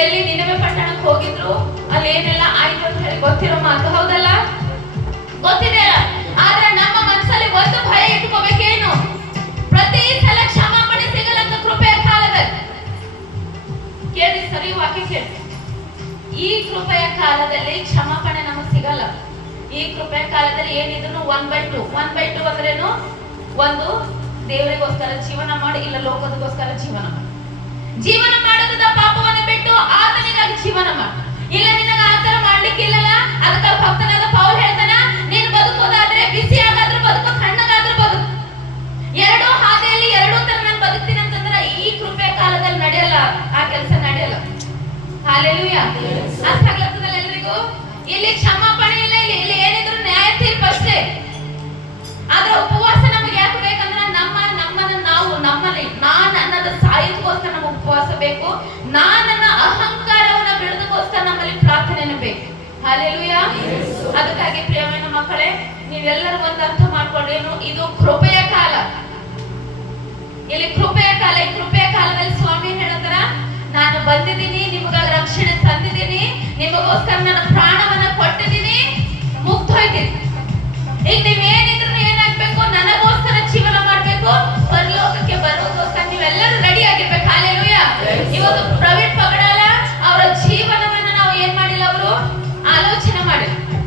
ಎಲ್ಲಿ ನಿನವೆ ಪಟ್ಟಣಕ್ಕೆ ಹೋಗಿದ್ರು, ಅಲ್ಲಿ ಏನೆಲ್ಲ ಆಯ್ತು ಅಂತ ಹೇಳಿ ಗೊತ್ತಿರೋ ಮಾತು, ಹೌದಲ್ಲ? ಗೊತ್ತಿದೆ ಅಲ್ಲ? ಆದ್ರೆ ನಮ್ಮ ಮನಸ್ಸಲ್ಲಿ ಒಂದು ಭಯ ಇಟ್ಕೋಬೇಕೇನು? ಪ್ರತಿ ಸಲ ಕ್ಷಮಾಪಣೆ ಸಿಗಲಂತ ಕೃಪೆಯ ಕಾಲದಲ್ಲಿ ಕೇಳಿ, ಸರಿ ವಾಕ್ಯ ಕೇಳಿ. ಈ ಕೃಪೆಯ ಕಾಲದಲ್ಲಿ ಕ್ಷಮಾಪಣೆ ನಮಗೆ ಸಿಗಲ್ಲ. ಈ ಕೃಪೆಯ ಕಾಲದಲ್ಲಿ ಏನಿದ್ರು 1/2 ಅಂದ್ರೇನು? ಒಂದು ದೇವರಿಗೋಸ್ಕರ ಜೀವನ ಮಾಡಿ, ಇಲ್ಲ ಲೋಕದಗೋಸ್ಕರ ಜೀವನ ಮಾಡಿ. ಜೀವನ ಮಾಡೋದ ಪಾಪವನ್ನ ಬಿಟ್ಟು ಆತನಿಗಾಗಿ ಜೀವನ ಮಾಡಿ. ಇಲ್ಲ ನಿನಗ ಆತರ ಮಾಡ್ಲಿಕ್ಕಿಲ್ಲಲ್ಲ, ಅದಕ್ಕೆ ಭಕ್ತನಾದ ಪೌಲ್ ಹೇಳ್ತಾನ, ನೀನು ಬದುಕೋದಾದ್ರೆ ಬಿಸಿ ಆಗಾದ್ರೂ ಬದುಕು, ತಣ್ಣಗಾದ್ರೂ ಬದುಕು, ಎರಡೂ ಹಾದಿಯಲ್ಲಿ ಎರಡೂ ತರ ನಾನು ಬದುಕ್ತೀನಿ ಅಂತಂದ್ರೆ ಈ ಕೃಪೆಯ ಕಾಲದಲ್ಲಿ ನಡೆಯಲ್ಲ, ಆ ಕೆಲಸ ನಡೆಯಲ್ಲ. ಹಾಲೆಲೂಯಾ. ಅರ್ಥ ಆಗ್ಲತ್ತದಲ್ಲ ಎಲ್ರಿಗೂ? ಇಲ್ಲಿ ಕ್ಷಮಾಪಣೆ ಇಲ್ಲ, ಇಲ್ಲಿ ಏನಿದ್ರು ನ್ಯಾಯ ತೀರ್ಪು ಅಷ್ಟೇ. ಆದ್ರೆ ಉಪವಾಸ ನಮಗೆ ಯಾಕೆ ಬೇಕಂದ್ರೆ ನಮ್ಮಲ್ಲಿ ನಾನ್ ಅನ್ನೋದು ಸಾಯೋದಕ್ಕೋಸ್ಕರ ನಮಗೆ ಉಪವಾಸ ಬೇಕು. ನನ್ನ ಅಹಂಕಾರವನ್ನ ಬಿಡೋದಕ್ಕೋಸ್ಕರ ನಮ್ಮಲ್ಲಿ ಪ್ರಾರ್ಥನೆ ಬೇಕು. ಹಾಲೆಲೂಯಾ. ಅದಕ್ಕಾಗಿ ಪ್ರಿಯమైన ಮಕ್ಕಳೇ, ನೀವೆಲ್ಲರೂ ಒಂದು ಅರ್ಥ ಮಾಡ್ಕೊಂಡೇನು, ಇದು ಕೃಪೆಯ ಕಾಲ. ಇಲ್ಲಿ ಕೃಪೆಯ ಕಾಲ. ಈ ಕೃಪೆಯ ಕಾಲದಲ್ಲಿ ಸ್ವಾಮಿ ಹೇಳ್ತಾರ, ನಾನು ಬಂದಿದ್ದೀನಿ, ನಿಮಗಾಗಿ ರಕ್ಷಣೆ ತಂದಿದ್ದೀನಿ, ನಿಮಗೋಸ್ಕರ ನನ್ನ ಪ್ರಾಣವನ್ನ ಕೊಟ್ಟಿದ್ದೀನಿ, ಮುಗ್ದೋಯ್ತೀನಿ. ಈಗ ನೀವೇನಿದ್ರು ಏನಾಗ್ಬೇಕು? ನನಗೋಸ್ಕರ ಜೀವನ ಮಾಡ್ಬೇಕು, ಪರಲೋಕಕ್ಕೆ ಬರೋದಕ್ಕೋಸ್ಕರ ನೀವೆಲ್ಲರೂ ರೆಡಿ ಆಗಿರ್ಬೇಕು. ಹಾಲೆಲೂಯಾ. ಇವತ್ತು